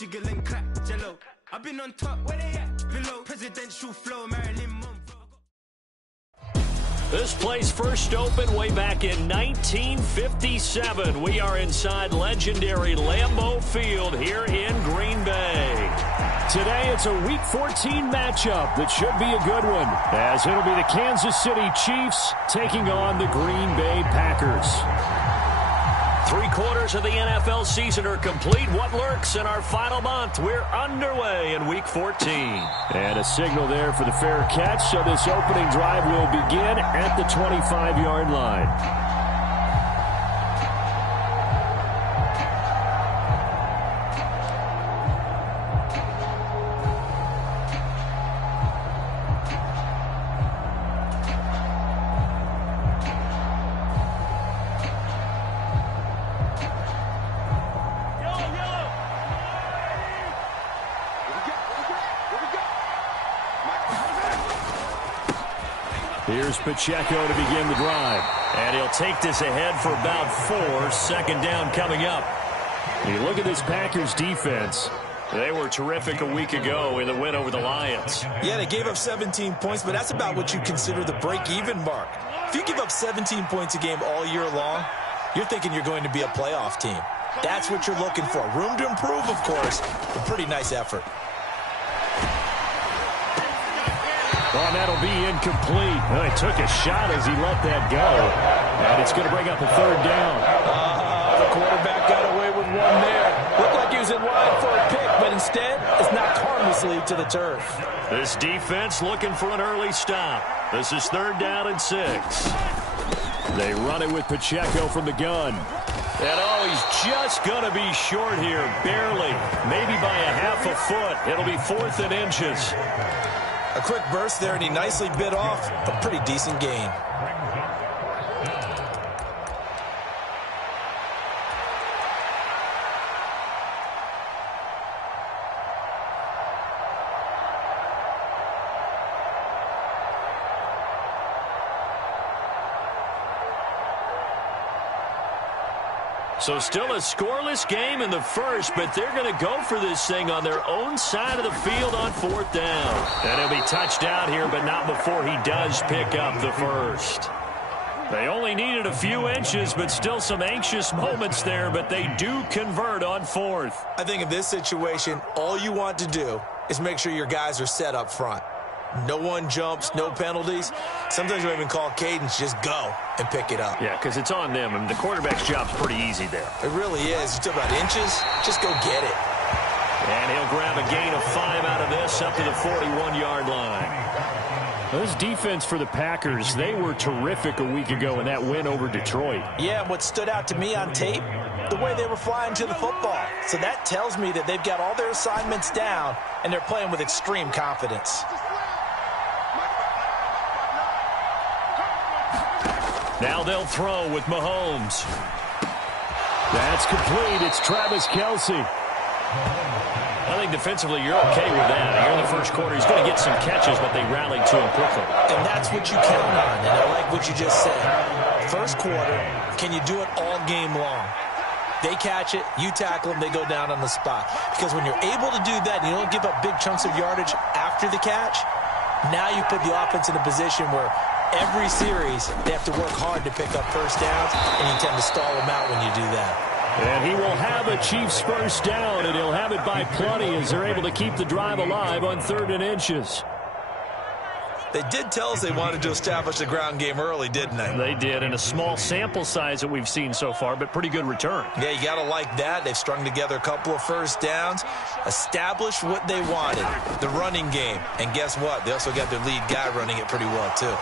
jiggle and clap, jello. I've been on top, where they at? Below, presidential flow, Marilyn Monroe. This place first opened way back in 1957. We are inside legendary Lambeau Field here in Green Bay. Today it's a Week 14 matchup that should be a good one, as it'll be the Kansas City Chiefs taking on the Green Bay Packers. 3/4 of the NFL season are complete. What lurks in our final month? We're underway in Week 14. And a signal there for the fair catch, so this opening drive will begin at the 25-yard line. Here's Pacheco to begin the drive. And he'll take this ahead for about 4. Second down coming up. You look at this Packers defense. They were terrific a week ago in the win over the Lions. Yeah, they gave up 17 points, but that's about what you consider the break-even mark. If you give up 17 points a game all year long, you're thinking you're going to be a playoff team. That's what you're looking for. Room to improve, of course, but pretty nice effort. Oh, that'll be incomplete. Well, he took a shot as he let that go. And it's going to bring up a third down. The quarterback got away with one there. Looked like he was in line for a pick, but instead, it's knocked harmlessly to the turf. This defense looking for an early stop. This is 3rd down and 6. They run it with Pacheco from the gun. And, oh, he's just going to be short here, barely. Maybe by a half a foot. It'll be 4th and inches. A quick burst there, and he nicely bit off a pretty decent gain. So still a scoreless game in the first, but they're going to go for this thing on their own side of the field on 4th down. And he'll be touched out here, but not before he does pick up the first. They only needed a few inches, but still some anxious moments there, but they do convert on 4th. I think in this situation, all you want to do is make sure your guys are set up front. No one jumps, no penalties. Sometimes we even call cadence, just go and pick it up. Yeah, because it's on them, and the quarterback's job's pretty easy there. It really is. You talk about inches, just go get it. And he'll grab a gain of 5 out of this up to the 41-yard line. This defense for the Packers, they were terrific a week ago in that win over Detroit. Yeah, what stood out to me on tape, the way they were flying to the football. So that tells me that they've got all their assignments down, and they're playing with extreme confidence. Now they'll throw with Mahomes. That's complete. It's Travis Kelce. I think defensively you're okay with that. Here in the first quarter, he's going to get some catches, but they rallied to him quickly. And that's what you count on, and I like what you just said. First quarter, can you do it all game long? They catch it, you tackle them, they go down on the spot. Because when you're able to do that and you don't give up big chunks of yardage after the catch, now you put the offense in a position where every series, they have to work hard to pick up first downs, and you tend to stall them out when you do that. And he will have a Chiefs first down, and he'll have it by plenty as they're able to keep the drive alive on 3rd and inches. They did tell us they wanted to establish the ground game early, didn't they? They did, in a small sample size that we've seen so far, but pretty good return. Yeah, you got to like that. They've strung together a couple of first downs, established what they wanted, the running game. And guess what? They also got their lead guy running it pretty well, too.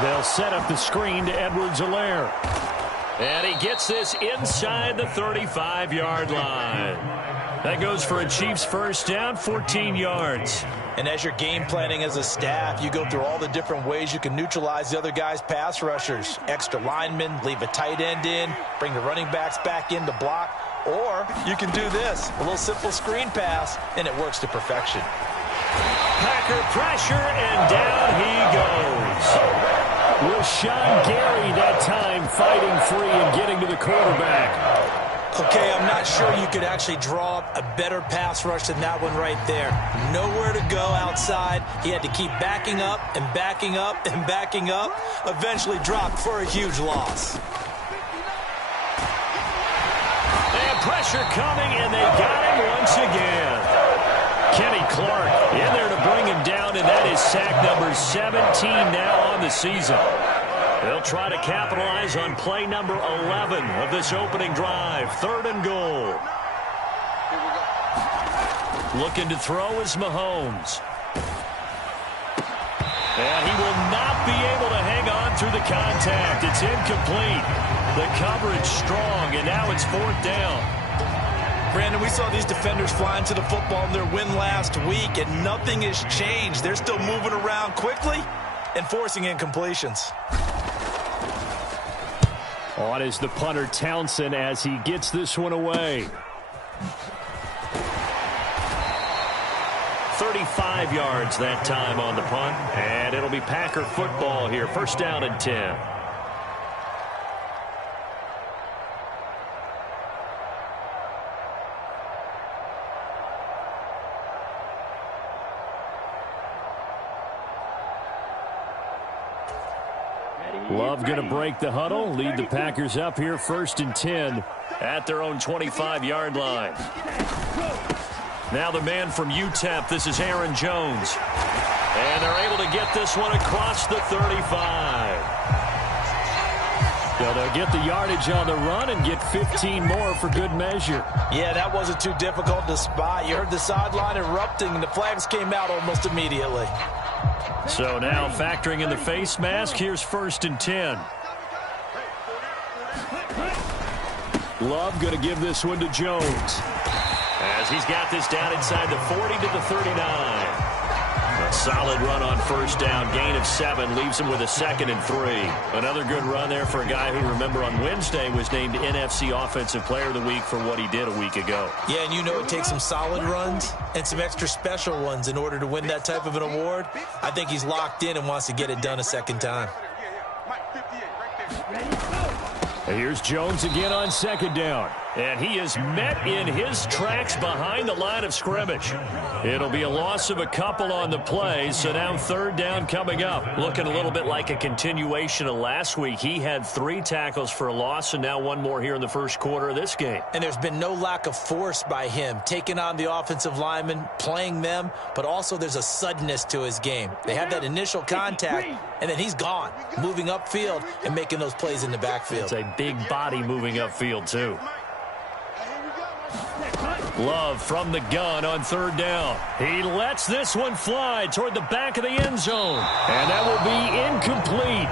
They'll set up the screen to Edwards-Helaire. And he gets this inside the 35-yard line. That goes for a Chiefs first down, 14 yards. And as you're game planning as a staff, you go through all the different ways you can neutralize the other guy's pass rushers. Extra linemen, leave a tight end in, bring the running backs back in to block. Or you can do this, a little simple screen pass, and it works to perfection. Packer pressure, and down he goes. Rashawn Gary that time fighting free and getting to the quarterback. Okay, I'm not sure you could actually draw up a better pass rush than that one right there. Nowhere to go outside. He had to keep backing up and backing up and backing up. Eventually dropped for a huge loss. And pressure coming, and they got him once again. Kenny Clark in there to bring him down, and that is sack number 17 now on the season. They'll try to capitalize on play number 11 of this opening drive. 3rd and goal. Looking to throw is Mahomes. And he will not be able to hang on through the contact. It's incomplete. The coverage strong, and now it's 4th down. Brandon, we saw these defenders flying to the football in their win last week, and nothing has changed. They're still moving around quickly and forcing incompletions. On is the punter Townsend as he gets this one away. 35 yards that time on the punt, and it'll be Packer football here. 1st down and 10. Love going to break the huddle, lead the Packers up here 1st and 10 at their own 25-yard line. Now the man from UTEP, this is Aaron Jones. And they're able to get this one across the 35. So they'll get the yardage on the run and get 15 more for good measure. Yeah, that wasn't too difficult to spot. You heard the sideline erupting, and the flags came out almost immediately. So now factoring in the face mask, here's 1st and 10. Love going to give this one to Jones. As he's got this down inside the 40 to the 39. A solid run on 1st down. Gain of 7 leaves him with a 2nd and 3. Another good run there for a guy who, remember, on Wednesday was named NFC Offensive Player of the Week for what he did a week ago. Yeah, and you know it takes some solid runs and some extra special ones in order to win that type of an award. I think he's locked in and wants to get it done a 2nd time. Here's Jones again on 2nd down. And he is met in his tracks behind the line of scrimmage. It'll be a loss of a couple on the play, so now 3rd down coming up. Looking a little bit like a continuation of last week. He had 3 tackles for a loss, and now 1 more here in the 1st quarter of this game. And there's been no lack of force by him, taking on the offensive linemen, playing them, but also there's a suddenness to his game. They have that initial contact, and then he's gone, moving upfield and making those plays in the backfield. It's a big body moving upfield, too. Love from the gun on 3rd down. He lets this one fly toward the back of the end zone. And that will be incomplete.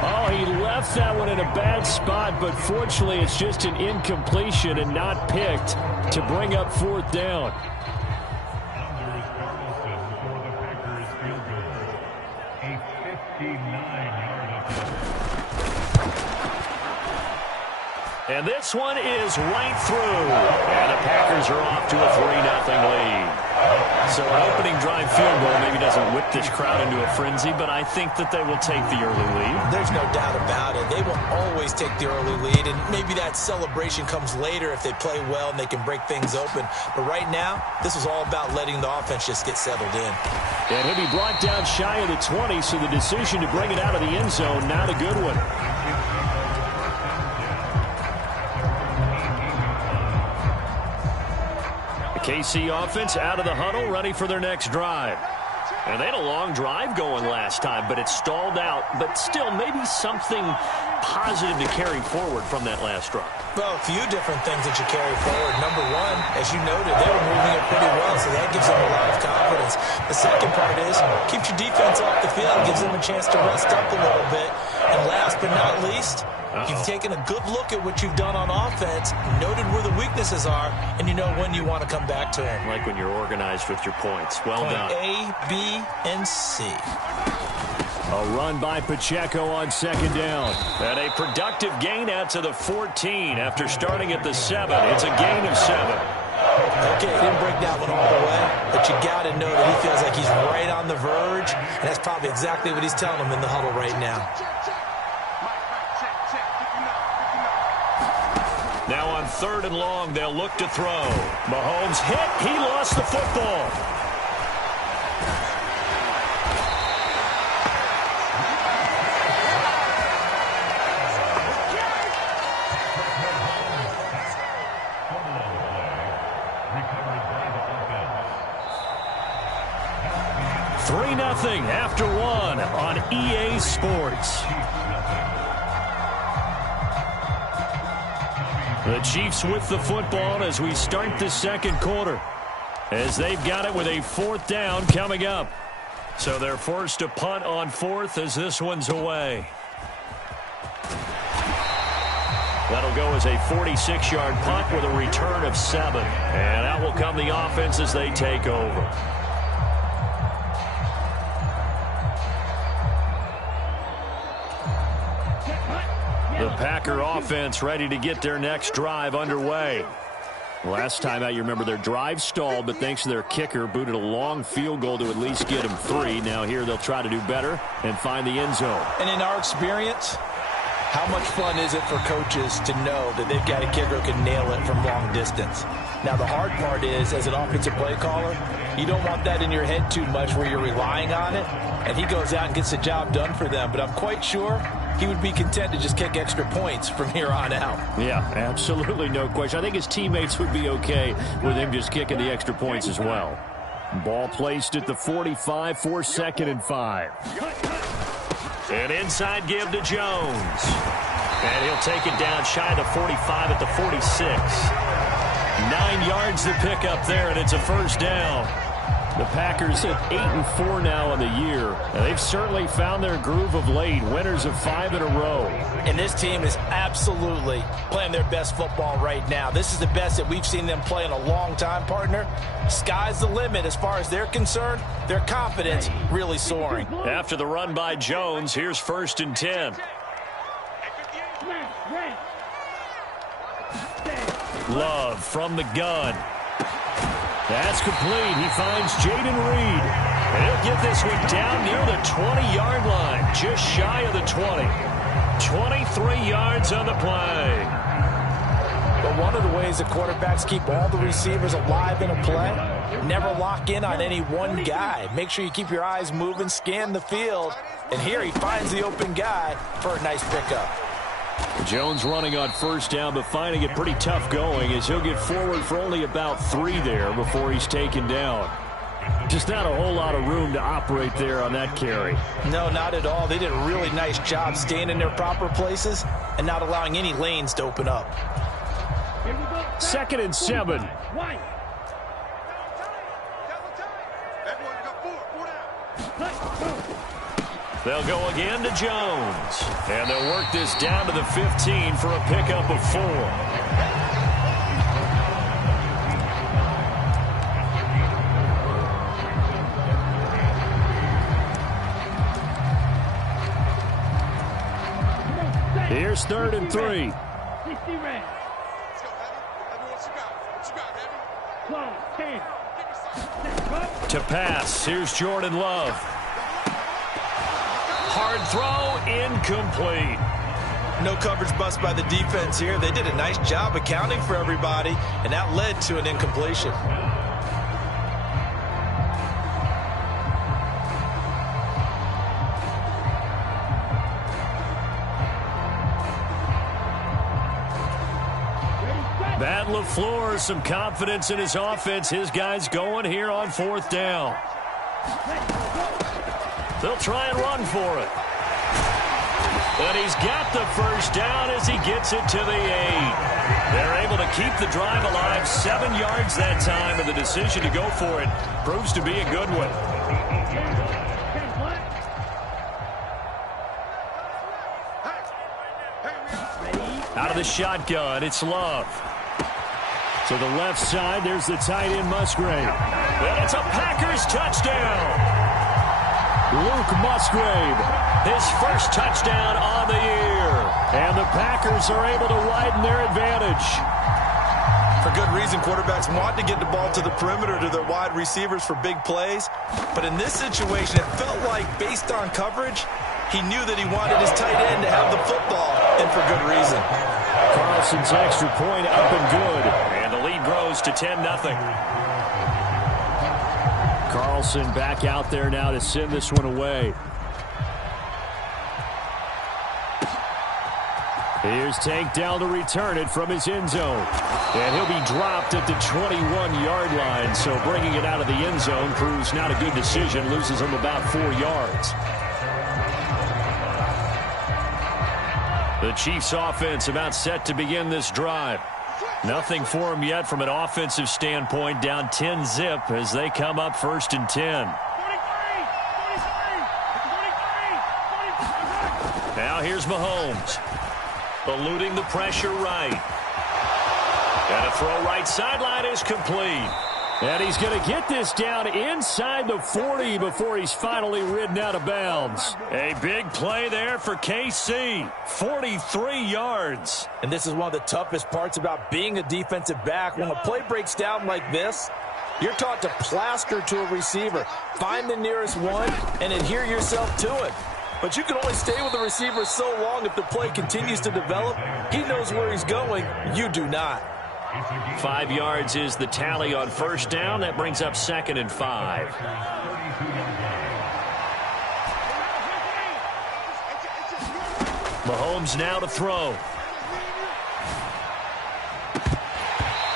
Oh, he left that one in a bad spot, but fortunately it's just an incompletion and not picked to bring up 4th down. And this one is right through. And the Packers are off to a 3-0 lead. So an opening drive field goal maybe doesn't whip this crowd into a frenzy, but I think that they will take the early lead. There's no doubt about it. They will always take the early lead, and maybe that celebration comes later if they play well and they can break things open. But right now, this is all about letting the offense just get settled in. And he'll be brought down shy of the 20, so the decision to bring it out of the end zone, not a good one. KC offense out of the huddle, ready for their next drive. And they had a long drive going last time, but it stalled out. But still, maybe something positive to carry forward from that last drive. Well, a few different things that you carry forward. Number one, as you noted, they were moving it pretty well, so that gives them a lot of confidence. The second part is, keeps your defense off the field, gives them a chance to rest up a little bit. And last but not least, you've taken a good look at what you've done on offense, noted where the weaknesses are, and you know when you want to come back to them. Like when you're organized with your points. Well done. A, B, and C. A run by Pacheco on 2nd down. And a productive gain out to the 14 after starting at the 7. It's a gain of 7. Okay, he didn't break that one all the way, but you got to know that he feels like he's right on the verge, and that's probably exactly what he's telling them in the huddle right now. Now on 3rd and long, they'll look to throw. Mahomes hit. He lost the football. After 1 on EA Sports. The Chiefs with the football as we start the second quarter, as they've got it with a 4th down coming up. So they're forced to punt on 4th as this one's away. That'll go as a 46-yard punt with a return of 7. And out will come the offense as they take over. The Packer offense ready to get their next drive underway. Last time out, you remember their drive stalled, but thanks to their kicker, booted a long field goal to at least get them 3. Now here they'll try to do better and find the end zone. And in our experience, how much fun is it for coaches to know that they've got a kicker who can nail it from long distance? Now the hard part is, as an offensive play caller, you don't want that in your head too much where you're relying on it, and he goes out and gets the job done for them. But I'm quite sure he would be content to just kick extra points from here on out. Yeah, absolutely, no question. I think his teammates would be okay with him just kicking the extra points as well. Ball placed at the 45 for 2nd and 5. An inside give to Jones. And he'll take it down shy of the 45 at the 46. 9 yards to pick up there, and it's a 1st down. The Packers at 8-4 now on the year. And they've certainly found their groove of late. Winners of 5 in a row. And this team is absolutely playing their best football right now. This is the best that we've seen them play in a long time, partner. Sky's the limit as far as they're concerned. Their confidence really soaring. After the run by Jones, here's 1st and 10. Love from the gun. That's complete. He finds Jaden Reed. And he'll get this one down near the 20-yard line, just shy of the 20. 23 yards on the play. But one of the ways the quarterbacks keep all the receivers alive in a play, never lock in on any one guy. Make sure you keep your eyes moving, scan the field. And here he finds the open guy for a nice pickup. Jones running on 1st down, but finding it pretty tough going as he'll get forward for only about 3 there before he's taken down. Just not a whole lot of room to operate there on that carry. No, not at all. They did a really nice job staying in their proper places and not allowing any lanes to open up. 2nd and 7. They'll go again to Jones. And they'll work this down to the 15 for a pickup of 4. Here's 3rd and 3. To pass, here's Jordan Love. Hard throw, incomplete. No coverage bust by the defense here. They did a nice job accounting for everybody, and that led to an incompletion. Matt LaFleur, some confidence in his offense. His guys going here on 4th down. They'll try and run for it. But he's got the 1st down as he gets it to the 8. They're able to keep the drive alive. 7 yards that time, and the decision to go for it proves to be a good one. Out of the shotgun, it's Love. To the left side, there's the tight end Musgrave. And it's a Packers touchdown. Luke Musgrave, his 1st touchdown on the year. And the Packers are able to widen their advantage. For good reason, quarterbacks want to get the ball to the perimeter to their wide receivers for big plays. But in this situation, it felt like, based on coverage, he knew that he wanted his tight end to have the football, and for good reason. Carlson's extra point up and good. And the lead grows to 10-0. Carlson back out there now to send this one away. Here's Tank down to return it from his end zone. And he'll be dropped at the 21-yard line. So bringing it out of the end zone proves not a good decision. Loses him about 4 yards. The Chiefs offense about set to begin this drive. Nothing for them yet from an offensive standpoint. Down 10-zip as they come up 1st and 10. Now here's Mahomes. Eluding the pressure right. And a throw right sideline is complete. And he's going to get this down inside the 40 before he's finally ridden out of bounds. A big play there for KC. 43 yards. And this is one of the toughest parts about being a defensive back. When a play breaks down like this, you're taught to plaster to a receiver. Find the nearest one and adhere yourself to it. But you can only stay with the receiver so long if the play continues to develop. He knows where he's going. You do not. 5 yards is the tally on 1st down. That brings up 2nd and 5. Mahomes now to throw.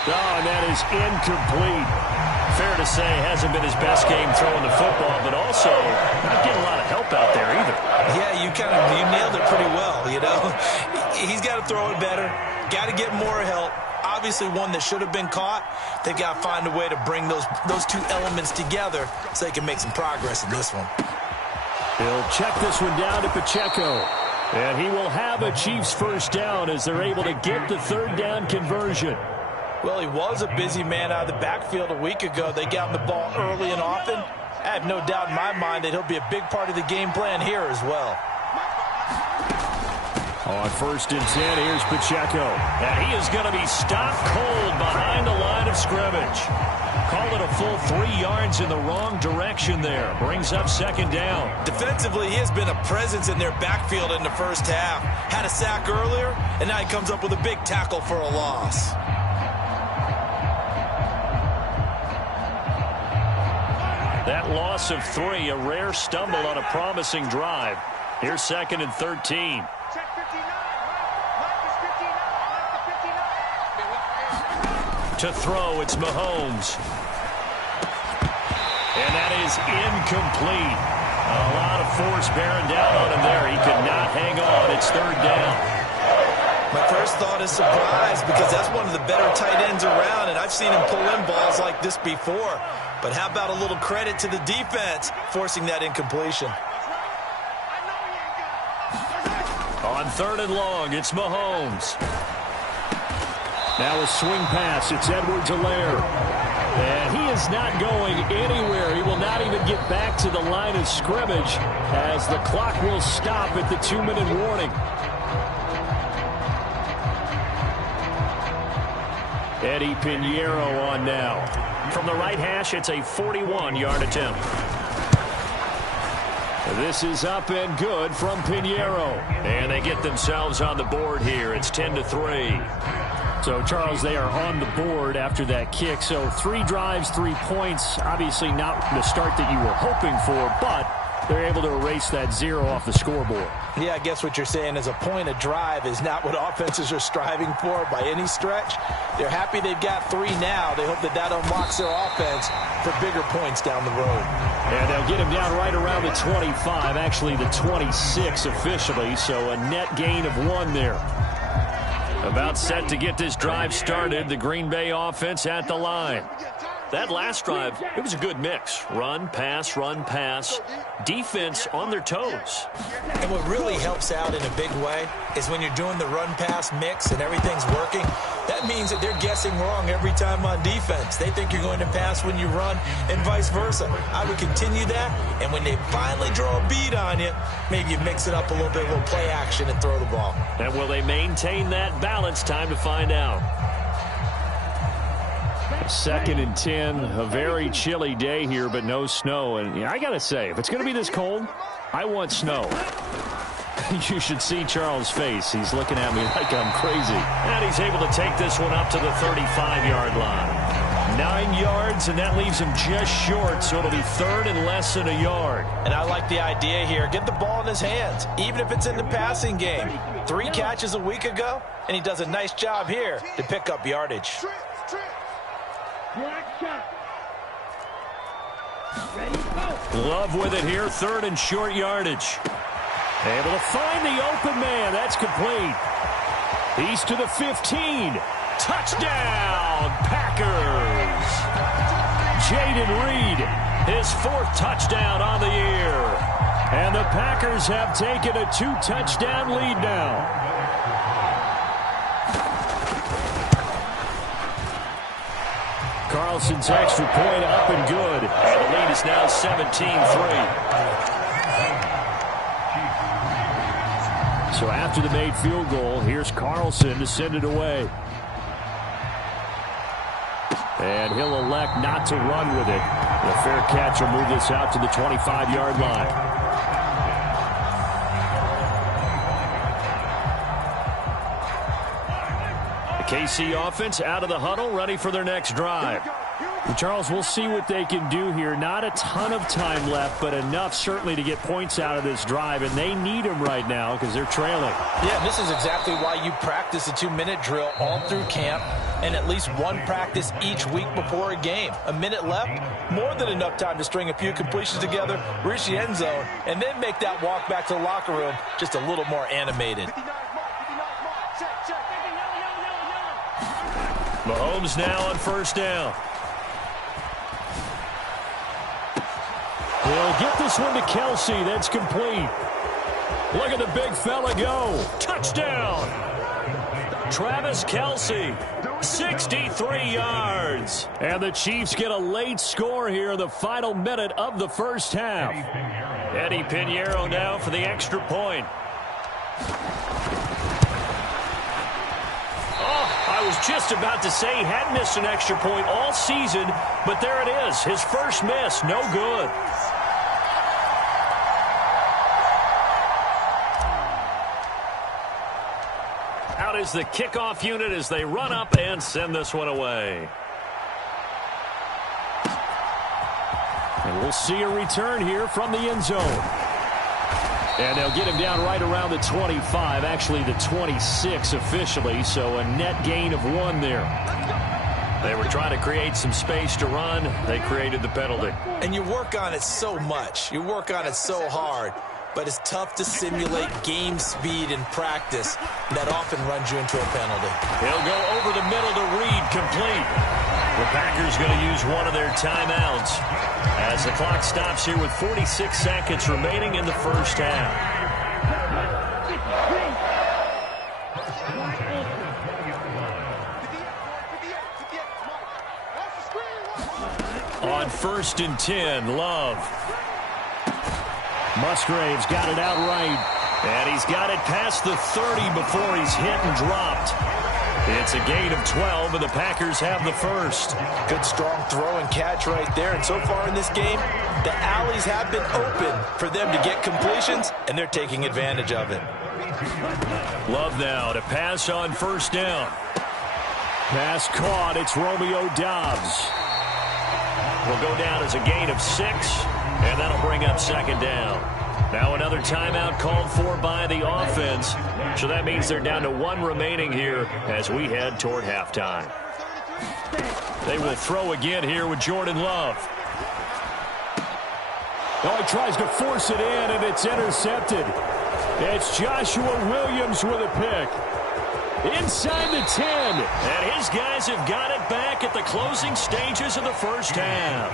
Oh, and that is incomplete. Fair to say, hasn't been his best game throwing the football, but also not getting a lot of help out there either. Yeah, you nailed it pretty well, you know. He's got to throw it better. Got to get more help. Obviously one that should have been caught. They've got to find a way to bring those two elements together so they can make some progress in this one. He'll check this one down to Pacheco. And he will have a Chiefs 1st down as they're able to get the 3rd down conversion. Well, he was a busy man out of the backfield a week ago. They got him the ball early and often. I have no doubt in my mind that he'll be a big part of the game plan here as well. On 1st and 10, here's Pacheco. And he is going to be stopped cold behind the line of scrimmage. Call it a full 3 yards in the wrong direction there. Brings up 2nd down. Defensively, he has been a presence in their backfield in the first half. Had a sack earlier, and now he comes up with a big tackle for a loss. That loss of 3, a rare stumble on a promising drive. Here's 2nd and 13. To throw, it's Mahomes. And that is incomplete. A lot of force bearing down on him there. He could not hang on. It's 3rd down. My first thought is surprise because that's one of the better tight ends around, and I've seen him pull in balls like this before. But how about a little credit to the defense forcing that incompletion? On 3rd and long, it's Mahomes. Now a swing pass. It's Edwards-Helaire. And he is not going anywhere. He will not even get back to the line of scrimmage as the clock will stop at the 2-minute warning. Eddie Pinheiro on now. From the right hash, it's a 41-yard attempt. This is up and good from Pinheiro. And they get themselves on the board here. It's 10-3. So, Charles, they are on the board after that kick. So 3 drives, 3 points. Obviously not the start that you were hoping for, but they're able to erase that 0 off the scoreboard. Yeah, I guess what you're saying is a point a drive is not what offenses are striving for by any stretch. They're happy they've got 3 now. They hope that that unlocks their offense for bigger points down the road. And they'll get him down right around the 25, actually the 26 officially, so a net gain of 1 there. About set to get this drive started, the Green Bay offense at the line. That last drive, it was a good mix. Run, pass, defense on their toes. And what really helps out in a big way is when you're doing the run-pass mix and everything's working, that means that they're guessing wrong every time on defense. They think you're going to pass when you run and vice versa. I would continue that, and when they finally draw a bead on you, maybe you mix it up a little bit, a little play action and throw the ball. And will they maintain that balance? Time to find out. 2nd and 10, a very chilly day here, but no snow. And I got to say, if it's going to be this cold, I want snow. You should see Charles' face. He's looking at me like I'm crazy. And he's able to take this one up to the 35-yard line. 9 yards, and that leaves him just short, so it'll be third and less than a yard. And I like the idea here. Get the ball in his hands, even if it's in the passing game. 3 catches a week ago, and he does a nice job here to pick up yardage. Love with it here, third and short yardage. Able to find the open man. That's complete. He's to the 15. Touchdown, Packers. Jaden Reed, his 4th touchdown on the year. And the Packers have taken a 2-touchdown lead now. Carlson's extra point up and good. And the lead is now 17-3. So after the made field goal, here's Carlson to send it away. And he'll elect not to run with it. The fair catch will move this out to the 25-yard line. The KC offense out of the huddle, ready for their next drive. Charles, we'll see what they can do here. Not a ton of time left, but enough certainly to get points out of this drive, and they need them right now because they're trailing. Yeah, this is exactly why you practice a 2-minute drill all through camp and at least one practice each week before a game. A minute left, more than enough time to string a few completions together, reach the end zone, and then make that walk back to the locker room just a little more animated. Mahomes now on first down. He'll get this one to Kelsey. That's complete. Look at the big fella go. Touchdown. Travis Kelsey, 63 yards. And the Chiefs get a late score here in the final minute of the first half. Eddie Pinheiro now for the extra point. I was just about to say he hadn't missed an extra point all season, but there it is. His first miss, no good. Out is the kickoff unit as they run up and send this one away. And we'll see a return here from the end zone. And they'll get him down right around the 25, actually the 26 officially, so a net gain of 1 there. They were trying to create some space to run. They created the penalty. And you work on it so much. You work on it so hard. But it's tough to simulate game speed in practice. That often runs you into a penalty. He'll go over the middle to Reed, complete. The Packers going to use one of their timeouts as the clock stops here with 46 seconds remaining in the first half. On 1st and 10, Love. Musgrave's got it out right. And he's got it past the 30 before he's hit and dropped. It's a gain of 12, and the Packers have the first. Good strong throw and catch right there. And so far in this game, the alleys have been open for them to get completions, and they're taking advantage of it. Love now to pass on first down. Pass caught. It's Romeo Doubs. Will go down as a gain of 6, and that'll bring up second down. Now another timeout called for by the offense. So that means they're down to 1 remaining here as we head toward halftime. They will throw again here with Jordan Love. Oh, he tries to force it in, and it's intercepted. It's Joshua Williams with a pick. Inside the 10. And his guys have got it back at the closing stages of the first half.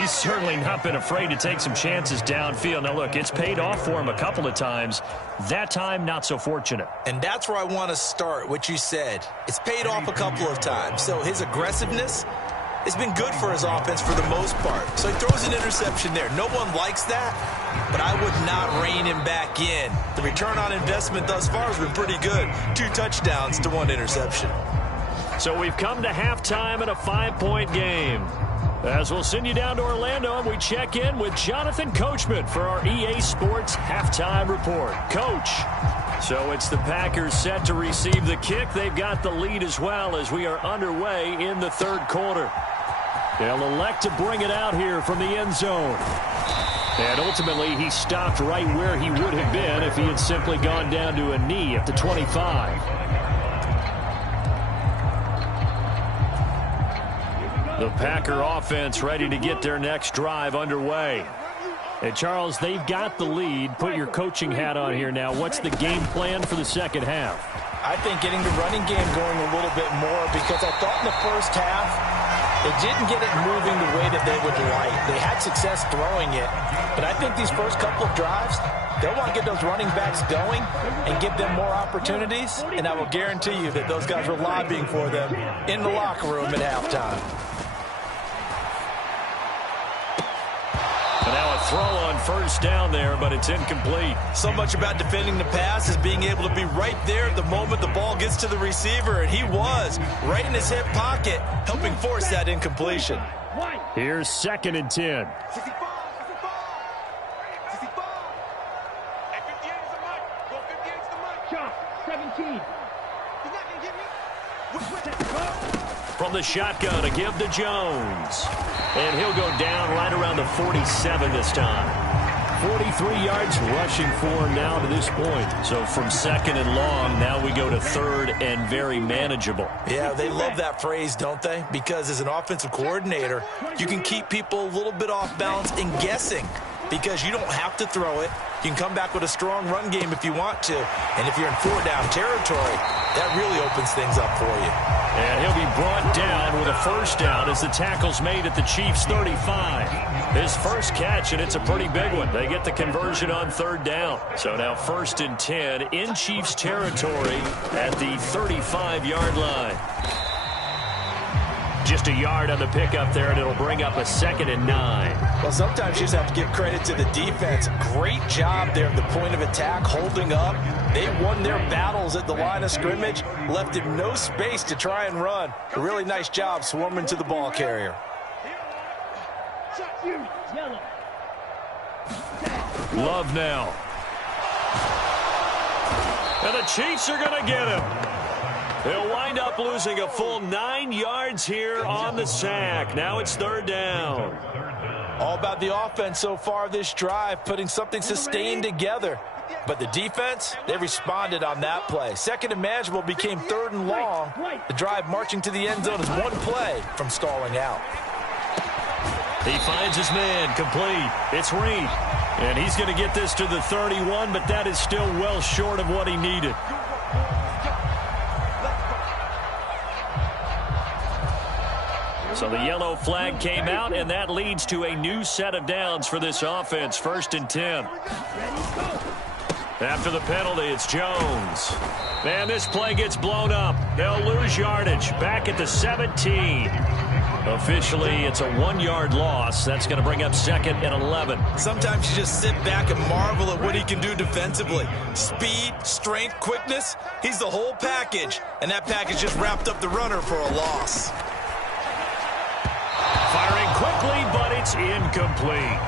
He's certainly not been afraid to take some chances downfield. Now, look, it's paid off for him a couple of times. That time, not so fortunate. And that's where I want to start, what you said. It's paid off a couple of times. So his aggressiveness has been good for his offense for the most part. So he throws an interception there. No one likes that, but I would not rein him back in. The return on investment thus far has been pretty good. 2 touchdowns to 1 interception. So we've come to halftime in a 5-point game. As we'll send you down to Orlando, and we check in with Jonathan Coachman for our EA Sports Halftime Report. Coach, so it's the Packers set to receive the kick. They've got the lead as well as we are underway in the third quarter. They'll elect to bring it out here from the end zone. And ultimately, he stopped right where he would have been if he had simply gone down to a knee at the 25. The Packer offense ready to get their next drive underway. And Charles, they've got the lead. Put your coaching hat on here now. What's the game plan for the second half? I think getting the running game going a little bit more, because I thought in the first half they didn't get it moving the way that they would like. They had success throwing it, but I think these first couple of drives, they'll want to get those running backs going and give them more opportunities, and I will guarantee you that those guys were lobbying for them in the locker room at halftime. Now a throw on first down there, but it's incomplete. So much about defending the pass is being able to be right there at the moment the ball gets to the receiver, and he was right in his hip pocket, helping force that incompletion. Here's 2nd and 10. From the shotgun, a give to Jones. And he'll go down right around the 47 this time. 43 yards rushing for him now to this point. So from 2nd and long, now we go to 3rd and very manageable. Yeah, they love that phrase, don't they? Because as an offensive coordinator, you can keep people a little bit off balance and guessing, because you don't have to throw it. You can come back with a strong run game if you want to. And if you're in 4-down territory, that really opens things up for you. And he'll be brought down with a first down as the tackle's made at the Chiefs' 35. His first catch, and it's a pretty big one. They get the conversion on 3rd down. So now 1st and 10 in Chiefs territory at the 35-yard line. Just a yard on the pickup there, and it'll bring up a 2nd and 9. Well, sometimes you just have to give credit to the defense. Great job there at the point of attack, holding up. They won their battles at the line of scrimmage, left him no space to try and run. A really nice job swarming to the ball carrier. Love now. And the Chiefs are going to get him. They'll wind up losing a full 9 yards here on the sack. Now it's 3rd down. All about the offense so far this drive, putting something sustained together. But the defense, they responded on that play. 2nd and manageable became 3rd and long. The drive marching to the end zone is one play from stalling out. He finds his man, complete. It's Reed. And he's going to get this to the 31, but that is still well short of what he needed. So the yellow flag came out, and that leads to a new set of downs for this offense. 1st and 10. After the penalty, it's Jones. And this play gets blown up. They'll lose yardage. Back at the 17. Officially, it's a 1-yard loss. That's going to bring up 2nd and 11. Sometimes you just sit back and marvel at what he can do defensively. Speed, strength, quickness. He's the whole package. And that package just wrapped up the runner for a loss. Firing quickly, but it's incomplete.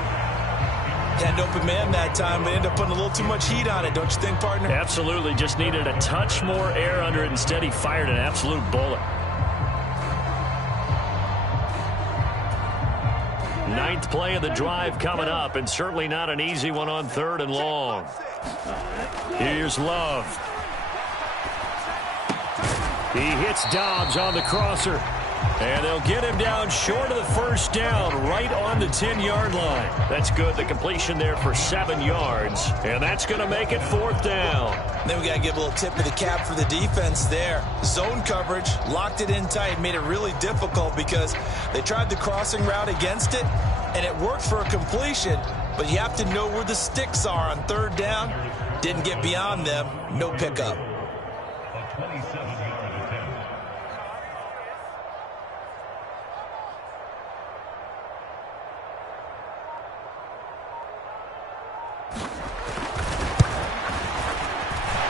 Had an open man that time, but ended up putting a little too much heat on it, don't you think, partner? Absolutely. Just needed a touch more air under it. Instead, he fired an absolute bullet. 9th play of the drive coming up, and certainly not an easy one on 3rd and long. Here's Love. He hits Dobbs on the crosser. And they'll get him down short of the first down, right on the 10-yard line. That's good. The completion there for 7 yards. And that's going to make it 4th down. Then we got to give a little tip of the cap for the defense there. Zone coverage, locked it in tight, made it really difficult because they tried the crossing route against it, and it worked for a completion. But you have to know where the sticks are on 3rd down. Didn't get beyond them. No pickup.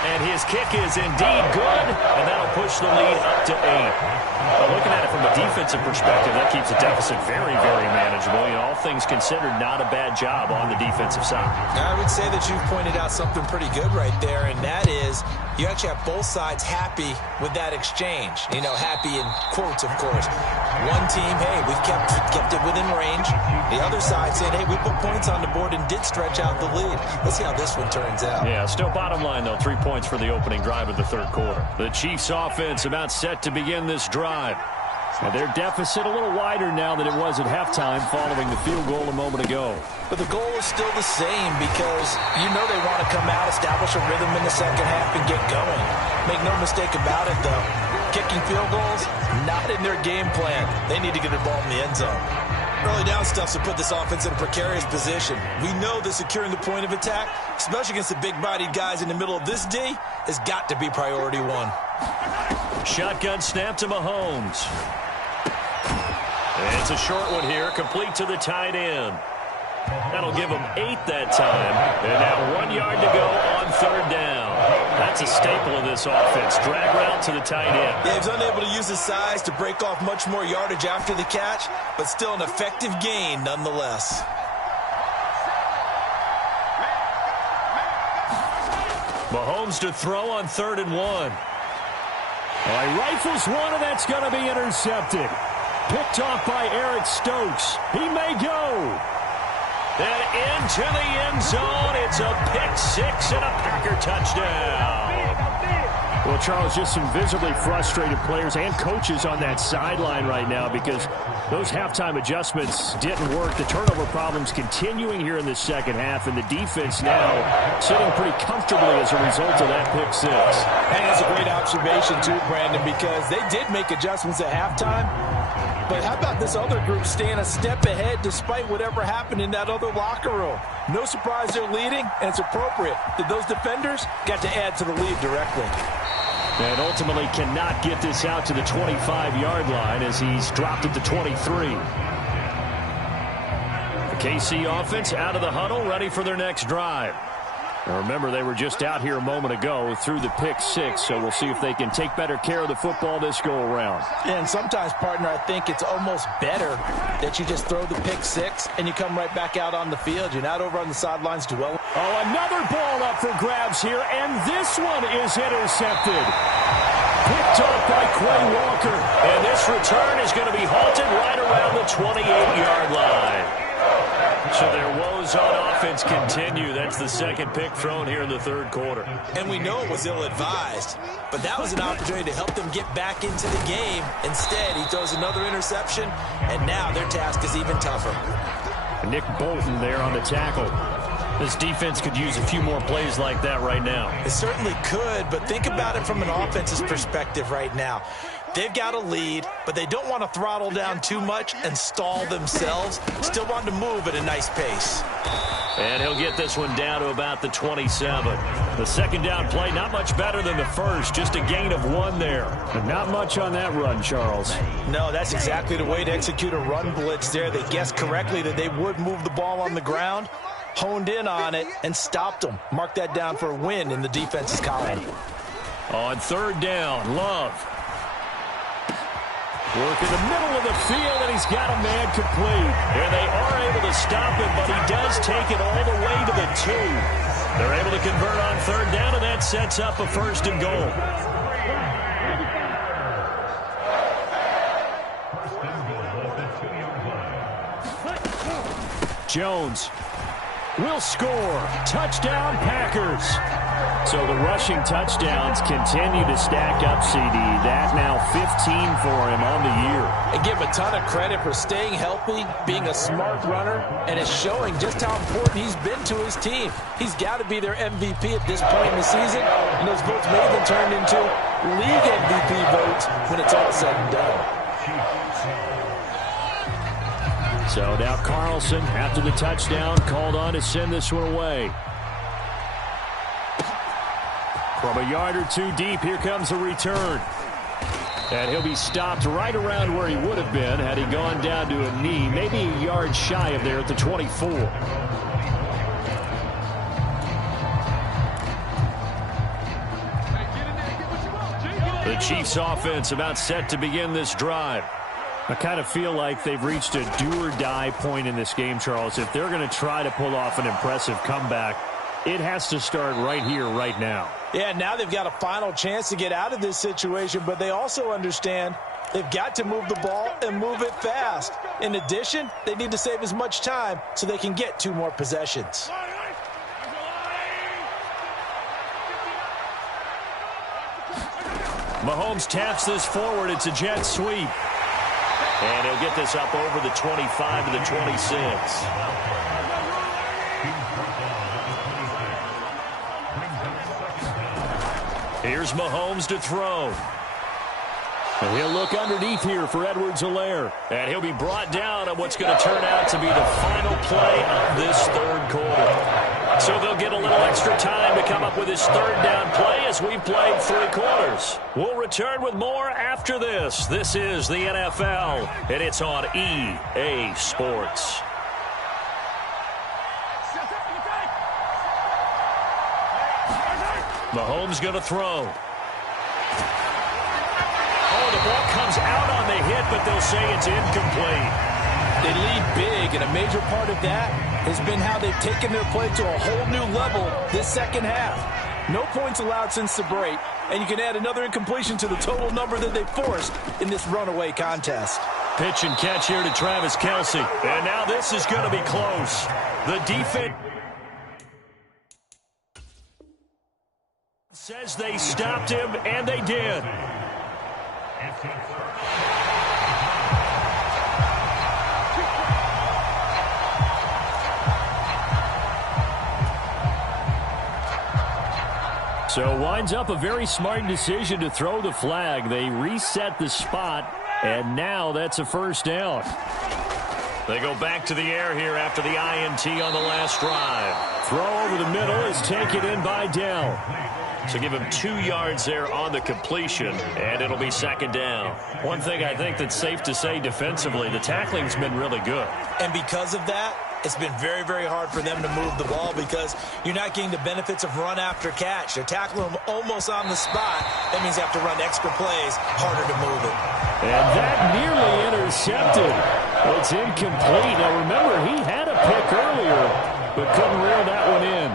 And his kick is indeed good, and that'll push the lead up to 8. Well, looking at it from a defensive perspective, that keeps the deficit very, very manageable. You know, all things considered, not a bad job on the defensive side. I would say that you've pointed out something pretty good right there, and that is you actually have both sides happy with that exchange. You know, happy in quotes, of course. One team, hey, we've kept it within range. The other side saying, hey, we put points on the board and did stretch out the lead. Let's see how this one turns out. Yeah, still bottom line, though, 3 points for the opening drive of the third quarter. The Chiefs offense about set to begin this drive. And their deficit a little wider now than it was at halftime following the field goal a moment ago. But the goal is still the same because you know they want to come out, establish a rhythm in the second half, and get going. Make no mistake about it, though. Kicking field goals, not in their game plan. They need to get the ball in the end zone. Early down stuff to put this offense in a precarious position. We know that securing the point of attack, especially against the big-bodied guys in the middle of this D, has got to be priority one. Shotgun snap to Mahomes. It's a short one here, complete to the tight end. That'll give him 8 that time. And now 1 yard to go on third down. That's a staple of this offense. Drag route to the tight end. Yeah, he's unable to use his size to break off much more yardage after the catch, but still an effective gain nonetheless. Mahomes to throw on 3rd and 1. Well, he rifles one, and that's going to be intercepted. Picked off by Eric Stokes. He may go. And into the end zone. It's a pick 6 and a Packer touchdown. Well, Charles, just some visibly frustrated players and coaches on that sideline right now because those halftime adjustments didn't work. The turnover problems continuing here in the second half, and the defense now sitting pretty comfortably as a result of that pick 6. And that's a great observation, too, Brandon, because they did make adjustments at halftime. But how about this other group staying a step ahead despite whatever happened in that other locker room? No surprise they're leading, and it's appropriate that those defenders got to add to the lead directly. And ultimately cannot get this out to the 25-yard line as he's dropped at the 23. The KC offense out of the huddle, ready for their next drive. Now remember, they were just out here a moment ago through the pick 6, so we'll see if they can take better care of the football this go-around. And sometimes, partner, I think it's almost better that you just throw the pick 6 and you come right back out on the field. You're not over on the sidelines dwelling. Oh, another ball up for grabs here, and this one is intercepted. Picked off by Quay Walker. And this return is going to be halted right around the 28-yard line. So their woes on offense continue. That's the second pick thrown here in the third quarter. And we know it was ill-advised, but that was an opportunity to help them get back into the game. Instead, he throws another interception, and now their task is even tougher. Nick Bolton there on the tackle. This defense could use a few more plays like that right now. It certainly could, but think about it from an offense's perspective right now. They've got a lead, but they don't want to throttle down too much and stall themselves. Still want to move at a nice pace. And he'll get this one down to about the 27. The second down play, not much better than the first. Just a gain of 1 there. But not much on that run, Charles. No, that's exactly the way to execute a run blitz there. They guessed correctly that they would move the ball on the ground, honed in on it, and stopped them. Mark that down for a win in the defense's column. On third down, Love. Work in the middle of the field, and he's got a man complete. And they are able to stop him, but he does take it all the way to the 2. They're able to convert on third down, and that sets up a 1st and goal. Jones will score. Touchdown, Packers. So the rushing touchdowns continue to stack up, CD. That now 15 for him on the year. And give him a ton of credit for staying healthy, being a smart runner, and it's showing just how important he's been to his team. He's got to be their MVP at this point in the season, and those votes may have been turned into league MVP votes when it's all said and done. So now Carlson, after the touchdown, called on to send this one away. From a yard or 2 deep, here comes a return. And he'll be stopped right around where he would have been had he gone down to a knee, maybe a yard shy of there at the 24. The Chiefs offense about set to begin this drive. I kind of feel like they've reached a do-or-die point in this game, Charles. If they're going to try to pull off an impressive comeback, it has to start right here, right now. Yeah, now they've got a final chance to get out of this situation, but they also understand they've got to move the ball and move it fast. In addition, they need to save as much time so they can get 2 more possessions. Mahomes taps this forward. It's a jet sweep. And he'll get this up over the 25 to the 26. Here's Mahomes to throw. And he'll look underneath here for Edwards-Helaire. And he'll be brought down on what's going to turn out to be the final play of this third quarter. So they'll get a little extra time to come up with his third down play as we've played 3 quarters. We'll return with more after this. This is the NFL, and it's on EA Sports. Mahomes going to throw. Oh, the ball comes out on the hit, but they'll say it's incomplete. They lead big, and a major part of that has been how they've taken their play to a whole new level this second half. No points allowed since the break, and you can add another incompletion to the total number that they forced in this runaway contest. Pitch and catch here to Travis Kelce. And now this is going to be close. The defense says they stopped him, and they did. So winds up a very smart decision to throw the flag. They reset the spot, and now that's a first down. They go back to the air here after the INT on the last drive. Throw over the middle is taken in by Dell. So give him 2 yards there on the completion, and it'll be second down. One thing I think that's safe to say defensively, the tackling's been really good. And because of that, it's been very, very hard for them to move the ball because you're not getting the benefits of run after catch. They're tackling them almost on the spot. That means you have to run extra plays, harder to move it. And that nearly intercepted. It's incomplete. Now, remember, he had a pick earlier, but couldn't reel that one in.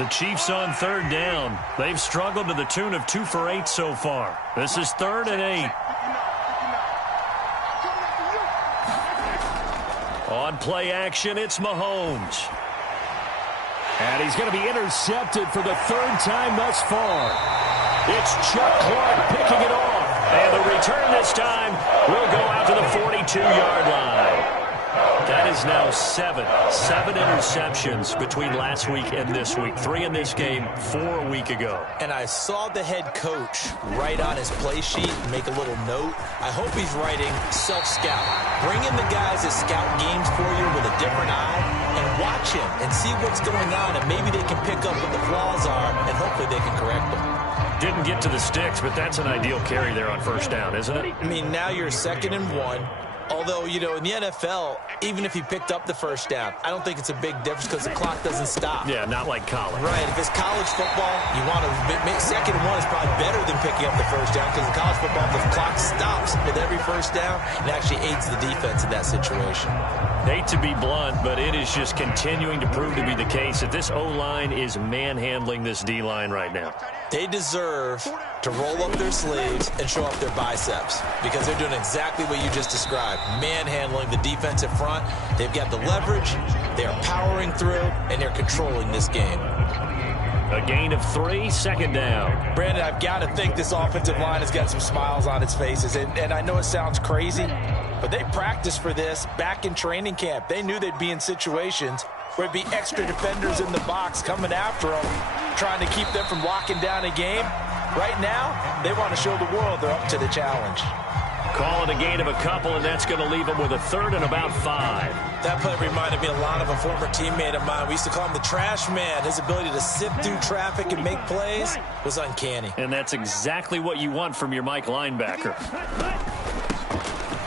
The Chiefs on third down. They've struggled to the tune of 2 for 8 so far. This is 3rd and 8. On play action, it's Mahomes. And he's going to be intercepted for the 3rd time thus far. It's Chuck Clark picking it off. And the return this time will go out to the 42-yard line. That is now 7 interceptions between last week and this week. 3 in this game, 4 a week ago. And I saw the head coach write on his play sheet and make a little note. I hope he's writing self-scout. Bring in the guys that scout games for you with a different eye and watch him and see what's going on, and maybe they can pick up what the flaws are, and hopefully they can correct them. Didn't get to the sticks, but that's an ideal carry there on first down, isn't it? I mean, now you're 2nd and 1. Although, you know, in the NFL, even if he picked up the first down, I don't think it's a big difference because the clock doesn't stop. Yeah, not like college. Right. If it's college football, you want to make 2nd and 1 is probably better than picking up the first down because in college football, the clock stops with every first down and actually aids the defense in that situation. Hate to be blunt, but it is just continuing to prove to be the case that this O-line is manhandling this D-line right now. They deserve to roll up their sleeves and show off their biceps because they're doing exactly what you just described, manhandling the defensive front. They've got the leverage, they are powering through, and they're controlling this game. A gain of 3, 2nd down. Brandon, I've got to think this offensive line has got some smiles on its faces, and I know it sounds crazy, but they practiced for this back in training camp. They knew they'd be in situations where it'd be extra defenders in the box coming after them, trying to keep them from locking down a game. Right now, they want to show the world they're up to the challenge. Call it a gain of a couple, and that's going to leave them with a 3rd and about 5. That play reminded me a lot of a former teammate of mine. We used to call him the trash man. His ability to sift through traffic and make plays was uncanny. And that's exactly what you want from your Mike linebacker.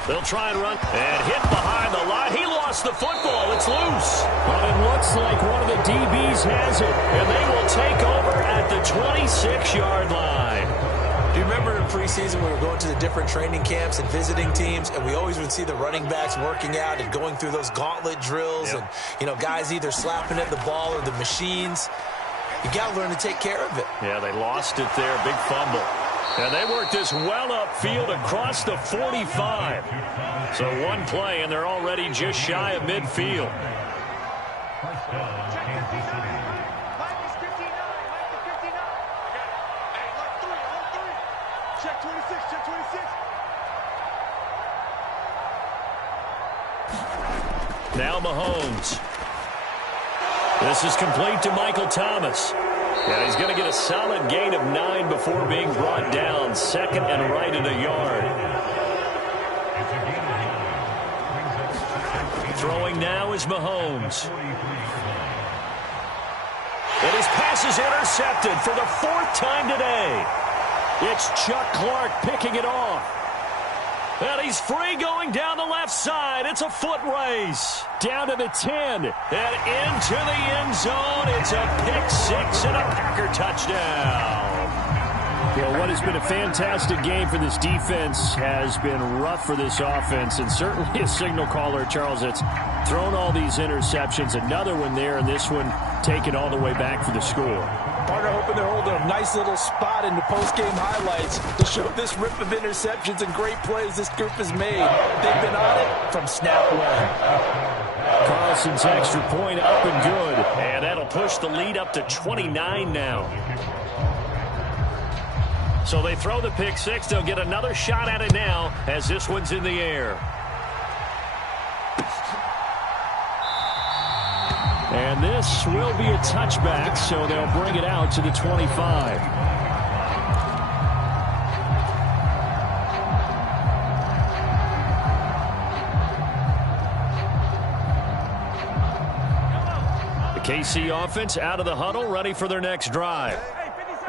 They'll try and run. And hit behind the line. He lost the football. It's loose. But it looks like one of the DBs has it. And they will take over at the 26-yard line. Do you remember in preseason we were going to the different training camps and visiting teams, and we always would see the running backs working out and going through those gauntlet drills, and, you know, guys either slapping at the ball or the machines. You got to learn to take care of it. Yeah, they lost it there. Big fumble. And they worked this well upfield across the 45. So one play, and they're already just shy of midfield. Now Mahomes. This is complete to Michael Thomas. And he's going to get a solid gain of 9 before being brought down. Second and right at a yard. Throwing now is Mahomes. And his pass is intercepted for the 4th time today. It's Chuck Clark picking it off. And he's free going down the left side. It's a foot race. Down to the 10. And into the end zone. It's a pick 6 and a Packer touchdown. Well, what has been a fantastic game for this defense has been rough for this offense, and certainly a signal caller, Charles, that's thrown all these interceptions. Another one there, and this one taken all the way back for the score. Partner hoping they're holding a nice little spot in the post-game highlights to show this rip of interceptions and great plays this group has made. They've been on it from snap one. Carlson's extra point up and good. And that'll push the lead up to 29 now. So they throw the pick 6. They'll get another shot at it now as this one's in the air. And this will be a touchback, so they'll bring it out to the 25. The KC offense out of the huddle, ready for their next drive.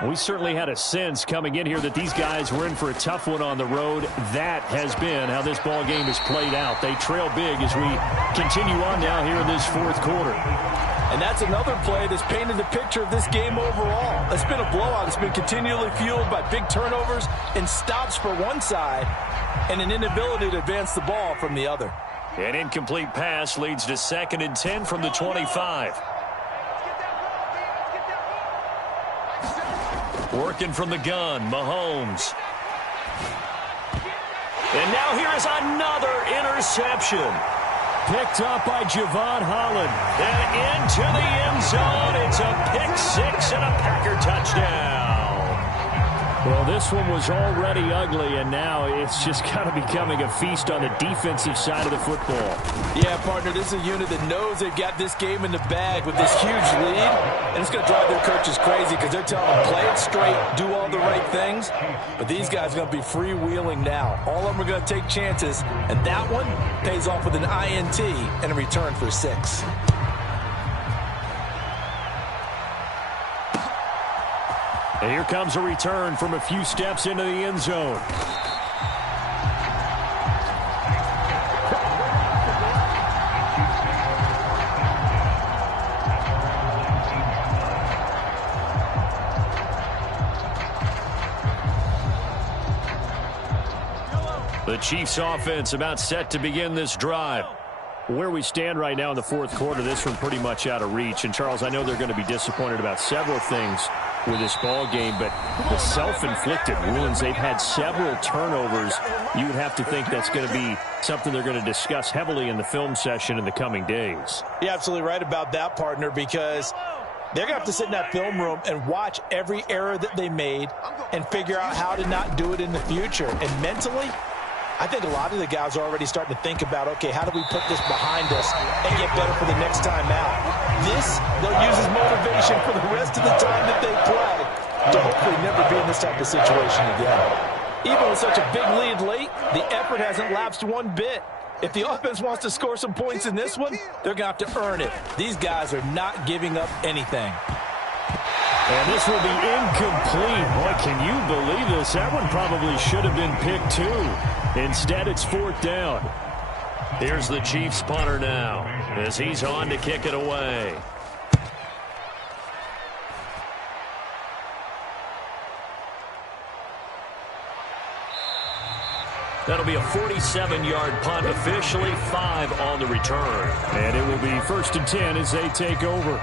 We certainly had a sense coming in here that these guys were in for a tough one on the road. That has been how this ball game has played out. They trail big as we continue on now here in this 4th quarter. And that's another play that's painted the picture of this game overall. It's been a blowout. It's been continually fueled by big turnovers and stops for one side and an inability to advance the ball from the other. An incomplete pass leads to 2nd and 10 from the 25. Working from the gun, Mahomes. And now here is another interception. Picked up by Javon Holland. And into the end zone. It's a pick 6 and a Packer touchdown. Well, this one was already ugly, and now it's just kind of becoming a feast on the defensive side of the football. Yeah, partner, this is a unit that knows they've got this game in the bag with this huge lead, and it's going to drive their coaches crazy because they're telling them, play it straight, do all the right things, but these guys are going to be freewheeling now. All of them are going to take chances, and that one pays off with an INT and a return for 6. And here comes a return from a few steps into the end zone. The Chiefs offense about set to begin this drive. Where we stand right now in the 4th quarter, this one pretty much out of reach. And, Charles, I know they're going to be disappointed about several things with this ball game, but the self-inflicted wounds, they've had several turnovers. You would have to think that's going to be something they're going to discuss heavily in the film session in the coming days. You're absolutely right about that, partner, because they're going to have to sit in that film room and watch every error that they made and figure out how to not do it in the future. And mentally, I think a lot of the guys are already starting to think about, okay, how do we put this behind us and get better for the next time out? This, they'll use as motivation for the rest of the time that they play to hopefully never be in this type of situation again. Even with such a big lead late, the effort hasn't lapsed one bit. If the offense wants to score some points in this one, they're going to have to earn it. These guys are not giving up anything. And this will be incomplete. Boy, can you believe this? That one probably should have been picked too. Instead, it's 4th down. Here's the Chiefs punter now as he's on to kick it away. That'll be a 47-yard punt, officially 5 on the return. And it will be 1st and 10 as they take over.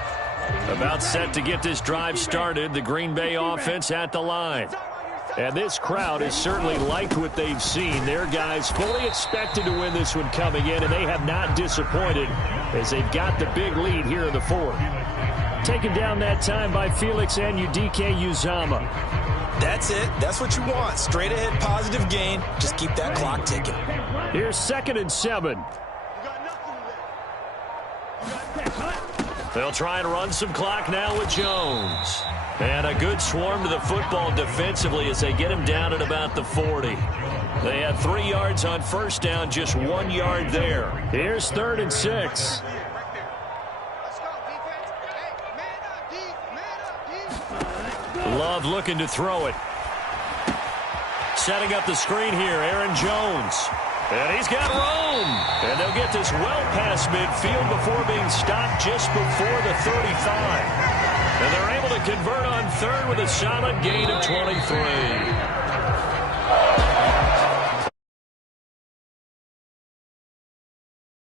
About set to get this drive started, the Green Bay offense at the line. And this crowd has certainly liked what they've seen. Their guys fully expected to win this one coming in, and they have not disappointed as they've got the big lead here in the 4th. Taken down that time by Felix Anudike-Uzomah. That's it. That's what you want. Straight ahead, positive gain. Just keep that clock ticking. Here's 2nd and 7. They'll try and run some clock now with Jones. And a good swarm to the football defensively as they get him down at about the 40. They had 3 yards on 1st down, just 1 yard there. Here's 3rd and 6. Love looking to throw it. Setting up the screen here, Aaron Jones. And he's got room. And they'll get this well past midfield before being stopped just before the 35. And they're able to convert on 3rd with a solid gain of 23.